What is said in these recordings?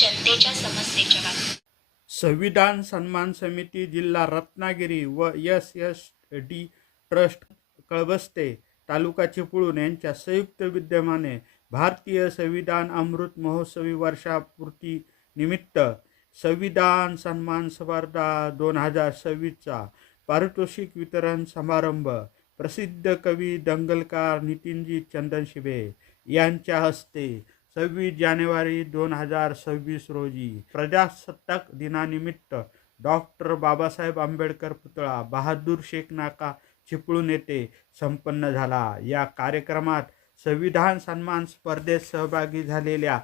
जनतेच्या समस्येच्या बातम्या. संविधान सन्मान समिती जिल्हा रत्नागिरी व SSD ट्रस्ट कळबस्ते तालुका चिपळूण यांच्या संयुक्त विद्यमाने भारतीय संविधान अमृत महोत्सवी वर्षापूर्ती निमित्त संविधान सन्मान स्पर्धा 2026चा पारितोषिक वितरण समारंभ प्रसिद्ध कवी दंगलकार नितीनजी चंदनशिवे यांच्या हस्ते 26 जानेवारी 2026 रोजी प्रजासत्ताक दिनानिमित्त डॉक्टर बाबासाहेब आंबेडकर पुतळा बहादूर शेख नाका चिपळूण येथे संपन्न झाला। या कार्यक्रमात संविधान सन्मान स्पर्धेत सहभागी झालेल्या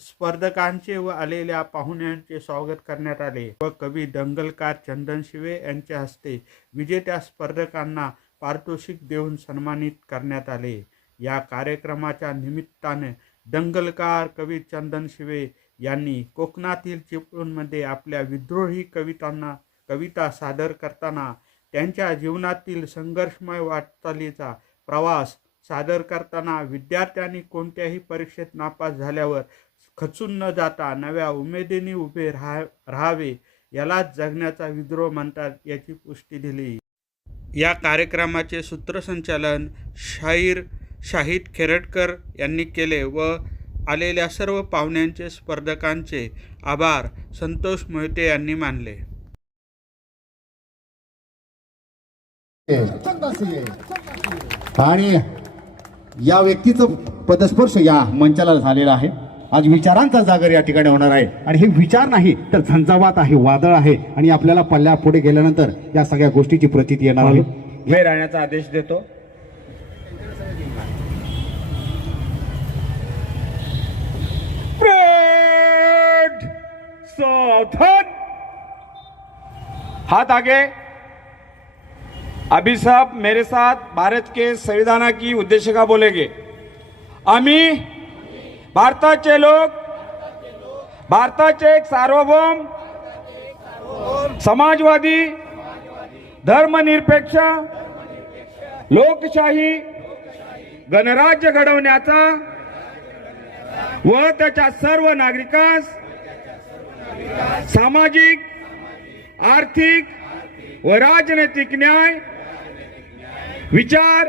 स्पर्धकांचे व आलेल्या पाहुण्यांचे स्वागत करण्यात आले व कवी दंगलकार चंदनशिवे यांच्या हस्ते विजेत्या स्पर्धकांना पारितोषिक देऊन सन्मानित करण्यात आले। या कार्यक्रमाच्या निमित्ताने दंगलकार कवी चंदनशिवे यांनी कोकणातील चिपळूणमध्ये आपल्या विद्रोही कविता सादर करताना त्यांच्या जीवनातील संघर्षमय वाटचालीचा प्रवास सादर करताना विद्यार्थ्यांनी कोणत्याही परीक्षेत नापास झाल्यावर खचून न जाता नव्या उमेदीने उभे राहावे, यालाच जगण्याचा विद्रोह म्हणतात याची पुष्टी दिली। या कार्यक्रमाचे सूत्रसंचालन शाहीद खेरटकर यांनी केले व आलेल्या सर्व पाहुण्यांचे स्पर्धकांचे आभार संतोष मोहिते यांनी मानले। आणि या व्यक्तीचं पदस्पर्श या मंचाला झालेला आहे। आज विचारांचा जागर या ठिकाणी होणार आहे आणि हे विचार नाही तर झंझावात आहे, वादळ आहे आणि आपल्याला पल्ल्या पुढे गेल्यानंतर या सगळ्या गोष्टीची प्रतीती येणार आहे। उभे राहण्याचा आदेश देतो। सावधान, हाथ आगे। अभी साहब मेरे साथ भारत के संविधान की उद्देशिका बोलेंगे। आम्ही भारताचे लोक, भारताचे एक सार्वभौम समाजवादी धर्मनिरपेक्ष लोकशाही गणराज्य घडवण्याचा व त्याच्या सर्व नागरिकांस सामाजिक, आर्थिक व राजनैतिक न्याय विचार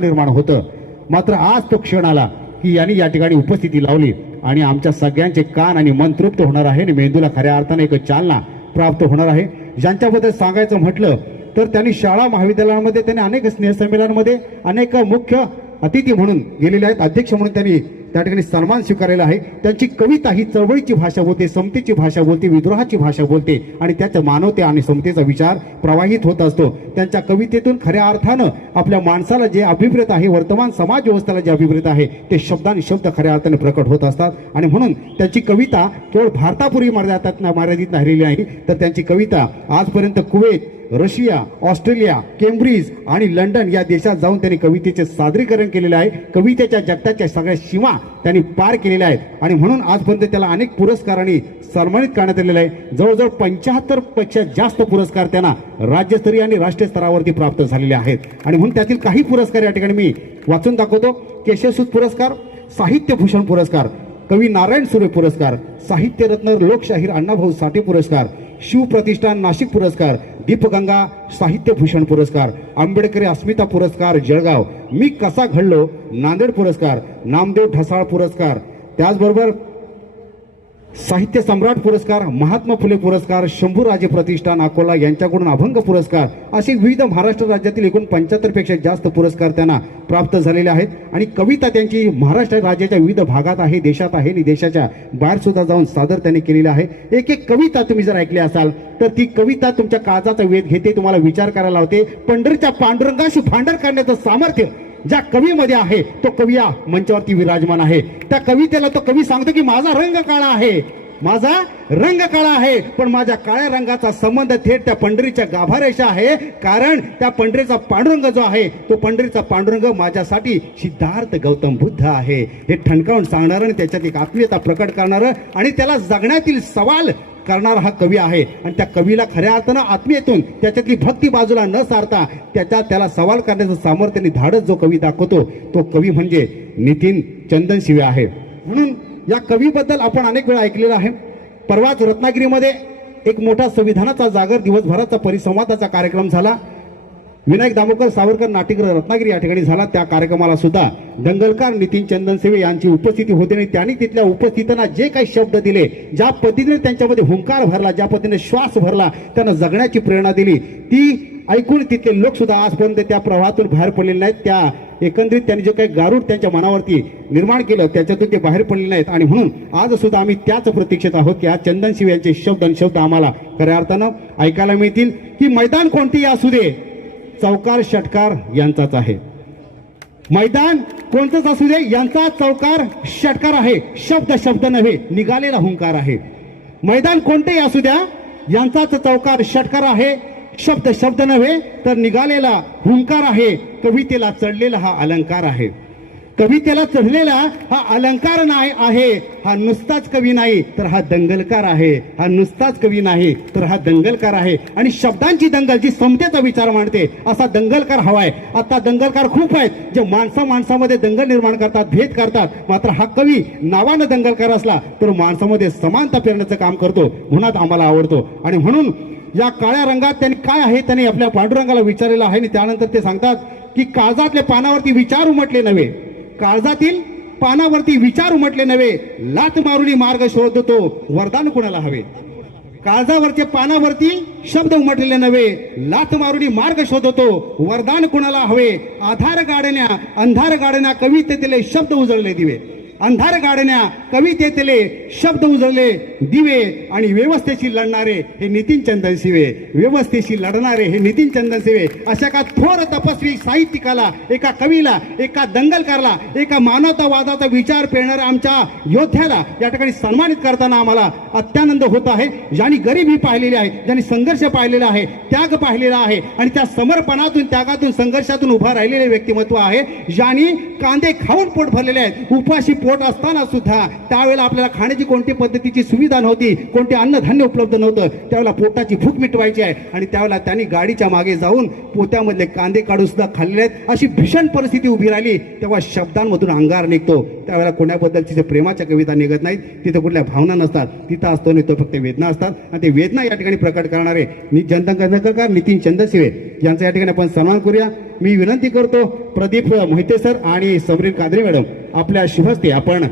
निर्माण होतं। मात्र आज तो क्षण आला की यांनी या ठिकाणी उपस्थिती लावली आणि आमच्या सगळ्यांचे कान आणि मन तृप्त होणार आहे आणि मेंदूला खऱ्या अर्थाने एक चालना प्राप्त होणार आहे। ज्यांच्याबद्दल सांगायचं म्हटलं तर त्यांनी शाळा महाविद्यालयांमध्ये त्यांनी अनेक स्नेहसंमेलनांमध्ये अनेक मुख्य अतिथी म्हणून गेलेले आहेत, अध्यक्ष म्हणून त्यांनी त्या ठिकाणी सन्मान स्वीकारलेला आहे। त्यांची कविता ही चळवळीची भाषा बोलते, समतेची भाषा बोलते, विद्रोहाची भाषा बोलते आणि त्याच्या मानवते आणि समतेचा विचार प्रवाहित होत असतो। त्यांच्या कवितेतून खऱ्या अर्थानं आपल्या माणसाला जे अभिप्रेत आहे, वर्तमान समाज व्यवस्थेला जे अभिप्रेत आहे ते शब्दांनी शब्द खऱ्या अर्थाने प्रकट होत असतात आणि म्हणून त्यांची कविता केवळ भारतापुरती मर्यादित राहिलेली नाही तर त्यांची कविता आजपर्यंत कुवेत, रशिया, ऑस्ट्रेलिया, केम्ब्रिज आणि लंडन या देशात जाऊन त्यांनी कवितेचे सादरीकरण केलेले आहे। कवितेच्या जगताच्या सगळ्या सीमा त्यांनी पार केलेल्या आहेत आणि म्हणून आजपर्यंत त्याला अनेक पुरस्कारांनी सन्मानित करण्यात आलेलं आहे। जवळजवळ 75 पेक्षा जास्त पुरस्कार त्यांना राज्यस्तरीय आणि राष्ट्रीय स्तरावरती प्राप्त झालेले आहेत आणि म्हणून त्यातील काही पुरस्कार या ठिकाणी मी वाचून दाखवतो। केशवसूत पुरस्कार, साहित्य भूषण पुरस्कार, कवी नारायण सुरे पुरस्कार, साहित्यरत्न लोकशाहीर अण्णाभाऊ साठे पुरस्कार, शिव प्रतिष्ठान नाशिक पुरस्कार, दीपगंगा साहित्य भूषण पुरस्कार, आंबेडकरी अस्मिता पुरस्कार जळगाव, मी कसा घडलो नांदेड पुरस्कार, नामदेव ढसाळ पुरस्कार, त्याचबरोबर साहित्य सम्राट पुरस्कार, महात्मा फुले पुरस्कार, शंभूराजे प्रतिष्ठान अकोला यांच्याकडून अभंग पुरस्कार असे विविध महाराष्ट्र राज्यातील एकूण 75 पेक्षा जास्त पुरस्कार त्यांना प्राप्त झालेले आहेत आणि कविता त्यांची महाराष्ट्र राज्याच्या विविध भागात आहे, देशात आहे आणि देशाच्या बाहेर सुद्धा जाऊन सादर त्यांनी केलेली आहे। एक एक कविता तुम्ही जर ऐकली असाल तर ती कविता तुमच्या काळजाचा वेध घेते, तुम्हाला विचार करायला लावते। पंढरीच्या पांडुरंगाशी भांडण करण्याचं सामर्थ्य ज्या कवीमध्ये आहे तो कवी या मंचावरती विराजमान आहे। त्या कवितेला तो कवी सांगतो की माझा रंग काळा आहे, माझा रंग काळा आहे, पण माझ्या काळ्या रंगाचा संबंध थेट त्या पंढरीच्या गाभाऱ्याशी आहे, कारण त्या पंढरीचा पांडुरंग जो आहे तो पंढरीचा पांडुरंग माझ्यासाठी सिद्धार्थ गौतम बुद्ध आहे। हे ठणकावून सांगणारं आणि त्याच्यात एक आत्मीयता प्रकट करणारं आणि त्याला जगण्यातील सवाल करणारा हा कवी आहे आणि त्या कवीला खऱ्या अर्थानं आत्मीयतेतून त्याच्यातली भक्ती बाजूला न सारता त्याला सवाल करण्याचं सामर्थ्य आणि धाडस जो कवी दाखवतो तो कवी म्हणजे नितीन चंदनशिवे आहे। म्हणून या कवीबद्दल आपण अनेक वेळा ऐकलेलं आहे. परवाच रत्नागिरीमध्ये एक मोठा संविधानाचा जागर दिवसभराचा परिसंवादाचा कार्यक्रम झाला. विनायक दामोदर सावरकर नाट्यगृह रत्नागिरी या ठिकाणी झाला. त्या कार्यक्रमाला सुद्धा दंगलकार नितीन चंदनसेवे यांची उपस्थिती होती आणि त्यांनी तिथल्या उपस्थितांना जे काही शब्द दिले, ज्या पद्धतीने त्यांच्यामध्ये हुंकार भरला, ज्या पद्धतीने श्वास भरला, त्यांना जगण्याची प्रेरणा दिली, ती ऐकून तिथले लोक सुद्धा आजपर्यंत त्या प्रवाहातून बाहेर पडलेले नाहीत. त्या एकंदरीत त्यांनी जे काही गारूड त्यांच्या मनावरती निर्माण केलं त्याच्यातून ते बाहेर पडलेले नाहीत. आणि म्हणून आज सुद्धा आम्ही त्याच प्रतीक्षेत आहोत की आज चंदनशिव यांचे शब्द आणि शब्द आम्हाला खऱ्या अर्थानं ऐकायला मिळतील की मैदान कोणतेही असू दे, चौकार षटकार यांचाच आहे. मैदान कोणतंच असू दे, यांचा चौकार षटकार आहे. शब्द शब्द नव्हे, निघालेला हुंकार आहे. मैदान कोणतेही असू द्या, यांचाच चौकार षटकार आहे. शब्द शब्द नव्हे तर निघालेला हुंकार आहे. कवितेला चढलेला हा अलंकार आहे. कवितेला चढलेला हा अलंकार नाही आहे. हा नुसताच कवी नाही तर हा दंगलकार आहे. हा नुसताच कवी नाही तर हा दंगलकार आहे. आणि शब्दांची दंगल जी समतेचा विचार मांडते असा दंगलकार हवाय. आता दंगलकार खूप आहेत जे माणसामध्ये दंगल निर्माण करतात, भेद करतात. मात्र हा कवी नावानं दंगलकार असला तर माणसामध्ये समानता पेरण्याचं काम करतो. म्हणून आम्हाला आवडतो. आणि म्हणून या काळ्या रंगात त्यांनी काय आहे त्यांनी आपल्या पांडुरंगाला विचारलेलं आहे. आणि त्यानंतर ते सांगतात की काळजातल्या पानावरती विचार उमटले नव्हे, काळजातील पानावरती विचार उमटले नव्हे, लात मारुनी मार्ग शोधतो वरदान कुणाला हवे. काळजावरच्या पानावरती शब्द उमटलेले नव्हे, लात मारुनी मार्ग शोधतो वरदान कुणाला हवे. आधार गाडण्या अंधार गाडण्या कवितेतले शब्द उजळले दिवे. अंधार गाडण्या कवितेतले शब्द उजळले दिवे. आणि व्यवस्थेशी लढणारे हे नितीन चंदनशिवे, व्यवस्थेशी लढणारे हे नितीन चंदनशिवे. अशा का थोर तपस्वी साहित्यिकाला, एका कवीला, एका दंगलकारला, एका मानवतावादाचा विचार पेरणाऱ्या आमच्या योद्ध्याला या ठिकाणी सन्मानित करताना आम्हाला अत्यानंद होत आहे. ज्यांनी गरिबी पाहिलेली आहे, ज्यांनी संघर्ष पाहिलेला आहे, त्याग पाहिलेला आहे आणि त्या समर्पणातून, त्यागातून, संघर्षातून उभा राहिलेले व्यक्तिमत्व आहे. ज्यांनी कांदे खाऊन पोट भरलेले आहेत. उपाशी पोट असताना सुद्धा त्यावेळेला आपल्याला खाण्याची कोणती पद्धतीची सुविधा नव्हती, कोणते अन्नधान्य उपलब्ध नव्हतं. त्यावेळेला पोटाची भूक मिटवायची आहे आणि त्यावेळेला त्यांनी गाडीच्या मागे जाऊन पोत्यामधले कांदे काढून सुद्धा खाल्लेले आहेत. अशी भीषण परिस्थिती उभी राहिली तेव्हा शब्दांमधून अंगार निघतो. त्यावेळेला कोणाबद्दल तिथे प्रेमाच्या कविता निघत नाहीत, तिथे कुठल्या भावना नसतात, तिथं असतो नाही तो फक्त वेदना असतात. आणि ते वेदना या ठिकाणी प्रकट करणारे दंगलकार नितीन चंदनशिवे यांचा या ठिकाणी आपण सन्मान करूया. मी विनंती करतो प्रदीप मोहिते सर आणि समरीन कादरे मॅडम आपल्या शुभस्ते आपण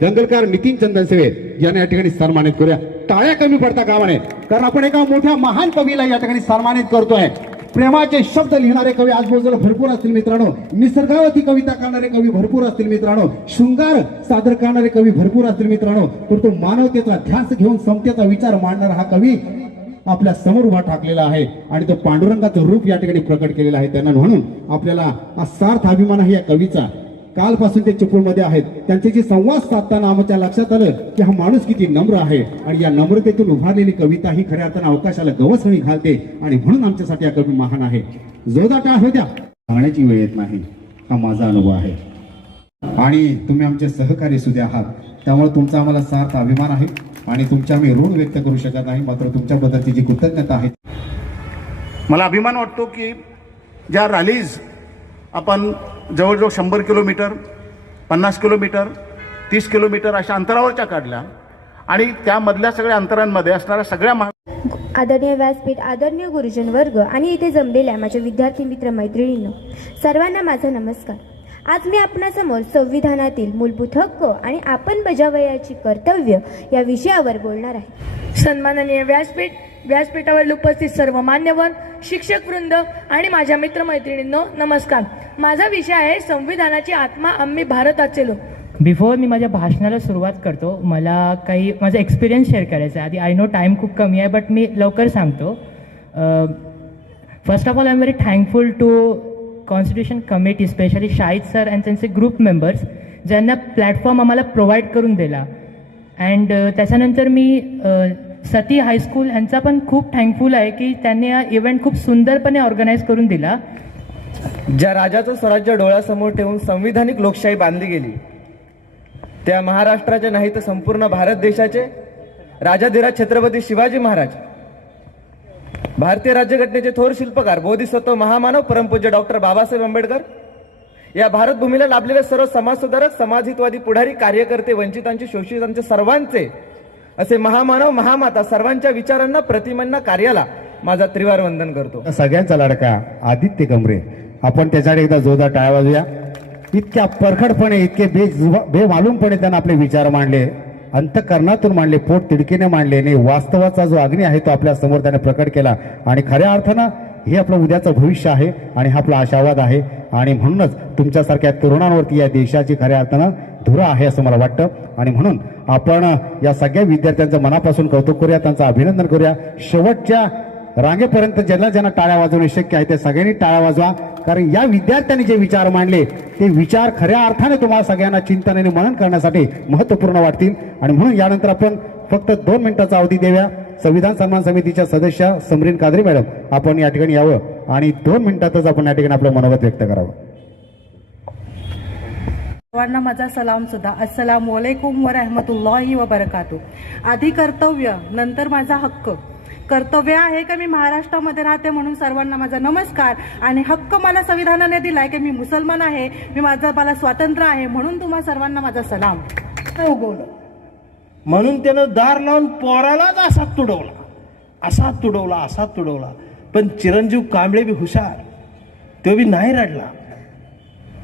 दंगलकार नितीन चंदनशिवे यांना या ठिकाणी सन्मानित करूया. टाळ्या कमी पडता कामा नये, कारण आपण एका मोठ्या महान कवीला या ठिकाणी सन्मानित करतोय. प्रेमाचे शब्द लिहिणारे कवी आजूबाजूला भरपूर असतील मित्रांनो. निसर्गावरती कविता करणारे कवी भरपूर असतील मित्रांनो. शृंगार सादर करणारे कवी भरपूर असतील मित्रांनो. तर तो मानवतेचा ध्यास घेऊन समतेचा विचार मांडणारा हा कवी आपल्या समोर उभा ठाकलेला आहे आणि तो पांडुरंगाचं रूप या ठिकाणी प्रकट केलेलं आहे. त्यांना म्हणून आपल्याला हा सार्थ अभिमान आहे या कवीचा. कालपासून ते चिपळूणमध्ये आहेत. त्यांच्याशी संवाद साधताना आमच्या लक्षात आलं की हा माणूस किती नम्र आहे आणि या नम्रतेतून उभारलेली कविता ही खऱ्या अर्थानं अवकाशाला गवसणी घालते. आणि म्हणून आमच्यासाठी हा कवी महान आहे. जोरदार टाळ होऊ द्या. सांगण्याची वेळ येत नाही, हा माझा अनुभव आहे. आणि तुम्ही आमचे सहकारी सुद्धा आहात, त्यामुळे तुमचा आम्हाला सार्थ अभिमान आहे आणि तुमच्या आम्ही ऋण व्यक्त करू शकत नाही. मात्र तुमच्याबद्दलची जी कृतज्ञता आहे, मला अभिमान वाटतो की ज्या रॅलीज आपण जवळजवळ 100 किलोमीटर, 50 किलोमीटर, 30 किलोमीटर अशा अंतरावरच्या काढल्या आणि त्यामधल्या सगळ्या अंतरांमध्ये असणाऱ्या सगळ्या आदरणीय व्यासपीठ, आदरणीय गुरुजन वर्ग आणि इथे जमलेल्या माझ्या विद्यार्थी मित्र मैत्रिणींनो, सर्वांना माझा नमस्कार. आज मी आपणासमोर संविधानातील मूलभूत हक्क आणि आपण बजावयाची कर्तव्य या विषयावर बोलणार आहे. सन्माननीय व्यासपीठ, व्यासपीठावर उपस्थित सर्व मान्यवर, शिक्षक वृंद आणि माझ्या मित्रमैत्रिणींनो नमस्कार. माझा विषय आहे संविधानाची आत्मा आम्ही भारताचे लोक. बिफोर मी माझ्या भाषणाला सुरुवात करतो, मला काही माझा एक्सपिरियन्स शेअर करायचा आहे. आधी आय नो टाईम खूप कमी आहे बट मी लवकर सांगतो. First of all I am very thankful to constitution committee, specially Shahid sir and त्यांचे ग्रुप मेंबर्स, ज्यांना प्लॅटफॉर्म आम्हाला प्रोव्हाइड करून दिला. अँड त्याच्यानंतर मी सती हायस्कूल यांचा पण खूप थँकफुल आहे की त्यांनी हा इव्हेंट खूप सुंदरपणे ऑर्गनाईज करून दिला. ज्या राजाचं स्वराज्य डोळ्यासमोर ठेवून संविधानिक लोकशाही बांधली गेली, त्या महाराष्ट्राचे नाही तर संपूर्ण भारत देशाचे राजाधिराज छत्रपती शिवाजी महाराज, भारतीय राज्यघटनेचे थोर शिल्पकार, बोधिसत्व महामानव, परमपूज्य डॉक्टर बाबासाहेब आंबेडकर या भारतभूमीला लाभलेले सर्व समाजसुधारक, समाजहितवादी पुढारी, कार्यकर्ते, वंचितांचे, शोषितांचे, सर्वांचे असे महामानव, महामाता सर्वांच्या विचारांना, प्रतिमांना, कार्याला माझा त्रिवार वंदन करतो. सगळ्यांचा लाडका आदित्य कमरे, आपण त्याच्याकडे एकदा जोरदार टाळ्या वाजूया. इतक्या परखडपणे, इतके बेमालूमपणे त्यांना आपले विचार मांडले, अंतःकरणातून मांडले, पोट तिडकीने मांडले आणि वास्तवाचा जो अग्नी आहे तो आपल्या समोर त्याने प्रकट केला. आणि खऱ्या अर्थानं हे आपलं उद्याचं भविष्य आहे आणि हा आपला आशावाद आहे. आणि म्हणूनच तुमच्यासारख्या तरुणांवरती या देशाची खऱ्या अर्थानं धुरा आहे असं मला वाटतं. आणि म्हणून आपण या सगळ्या विद्यार्थ्यांचं मनापासून कौतुक करूया, त्यांचं अभिनंदन करूया. शेवटच्या रांगेपर्यंत ज्यांना टाळ्या वाजवणे शक्य आहे त्या सगळ्यांनी टाळ्या वाजवा, कारण या विद्यार्थ्यांनी जे विचार मांडले ते विचार खऱ्या अर्थाने तुम्हाला सगळ्यांना चिंतन आणि मनन करण्यासाठी महत्त्वपूर्ण वाटतील. आणि म्हणून यानंतर आपण फक्त 2 मिनिटाचा अवधी देऊया. संविधान सन्मान समितीच्या सदस्य समरीन कादरी मॅडम, आपण या ठिकाणी यावं आणि 2 मिनिटातच आपण या ठिकाणी आपलं मनोगत व्यक्त करावं. सर्वांना माझा सलाम सुद्धा. अस्सलामु अलैकुम व रहमतुल्लाहि व बरकातु. आधी कर्तव्य, नंतर माझा हक्क. कर्तव्य आहे का मी महाराष्ट्रामध्ये राहते म्हणून सर्वांना माझा नमस्कार, आणि हक्क मला संविधानाने दिलाय की मी मुसलमान आहे, मला स्वातंत्र्य आहे म्हणून तुम्हा सर्वांना माझा सलाम. उगवलं म्हणून त्यानं दार लावून पोरालाच असा तुडवला. पण चिरंजीव कांबळे बी हुशार, तो बी नाही रडला,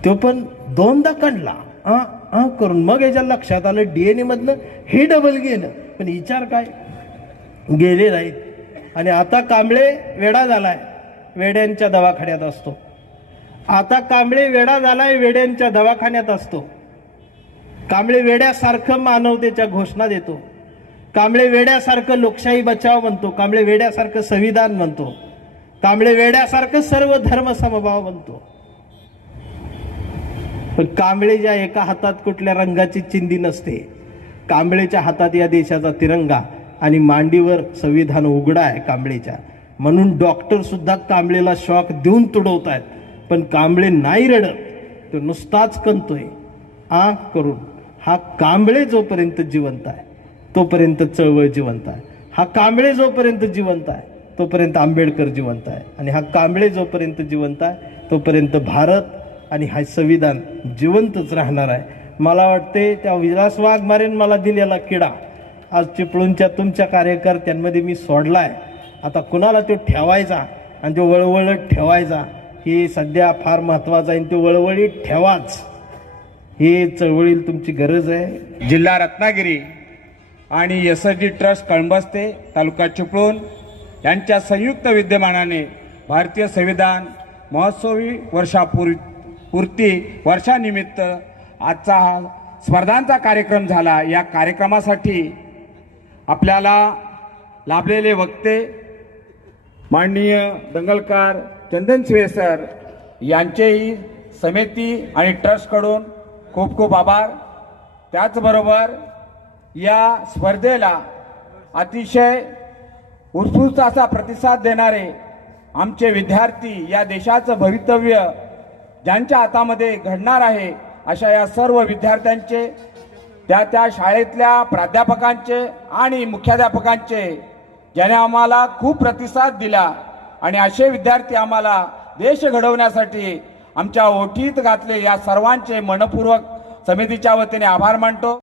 तो पण 2दा काढला करून. मग याच्या लक्षात आलं DNA मधनं हे डबल गेलं, पण विचार काय गेले नाहीत. आणि आता कांबळे वेडा झालाय, वेड्यांच्या दवाखान्यात असतो. कांबळे वेड्यासारखं मानवतेच्या घोषणा देतो. कांबळे वेड्यासारखं लोकशाही बचाव म्हणतो. कांबळे वेड्यासारखं संविधान म्हणतो. कांबळे वेड्यासारखं सर्व धर्म समभाव म्हणतो. पण कांबळेच्या एका हातात कुठल्या रंगाची चिंदी नसते. कांबळेच्या हातात या देशाचा तिरंगा आणि मांडीवर संविधान उघडा आहे कांबळेच्या. म्हणून डॉक्टर सुद्धा कांबळेला शॉक देऊन तुडवत आहेत, पण कांबळे नाही रडत, तो नुसताच कणतोय करून. हा कांबळे जोपर्यंत जिवंत आहे तोपर्यंत चळवळ जिवंत आहे. हा कांबळे जोपर्यंत जिवंत आहे तोपर्यंत आंबेडकर जिवंत आहे. आणि हा कांबळे जोपर्यंत जिवंत आहे तोपर्यंत भारत आणि हा संविधान जिवंतच राहणार आहे. मला वाटते त्या विलास वाघमारेन मला दिलेला किडा आज चिपळूणच्या तुमच्या कार्यकर्त्यांमध्ये मी सोडलाय. आता कुणाला तो ठेवायचा आणि तो वळवळत ठेवायचा हे सध्या फार महत्वाचं आहे. तो वळवळीत ठेवाच, हे चळवळीला तुमची गरज आहे. जिल्हा रत्नागिरी आणि SSG ट्रस्ट कळंबस्ते, तालुका चिपळूण यांच्या संयुक्त विद्यमानाने भारतीय संविधान महोत्सवी वर्षापूर्ती वर्षानिमित्त आजचा हा स्पर्धांचा कार्यक्रम झाला. या कार्यक्रमासाठी आपल्याला लाभलेले वक्ते माननीय दंगलकार चंदन शिवे सर यांचेही समिती आणि ट्रस्टकडून खूप खूप आभार. त्याचबरोबर या स्पर्धेला अतिशय उत्स्फूर्त असा प्रतिसाद देणारे आमचे विद्यार्थी, या देशाचं भवितव्य ज्यांच्या हातामध्ये घडणार आहे अशा या सर्व विद्यार्थ्यांचे, त्या शाळेतल्या प्राध्यापकांचे आणि मुख्याध्यापकांचे ज्याने आम्हाला खूप प्रतिसाद दिला आणि असे विद्यार्थी आम्हाला देश घडवण्यासाठी आमच्या ओठीत घातले, या सर्वांचे मनपूर्वक समितीच्या वतीने आभार मानतो.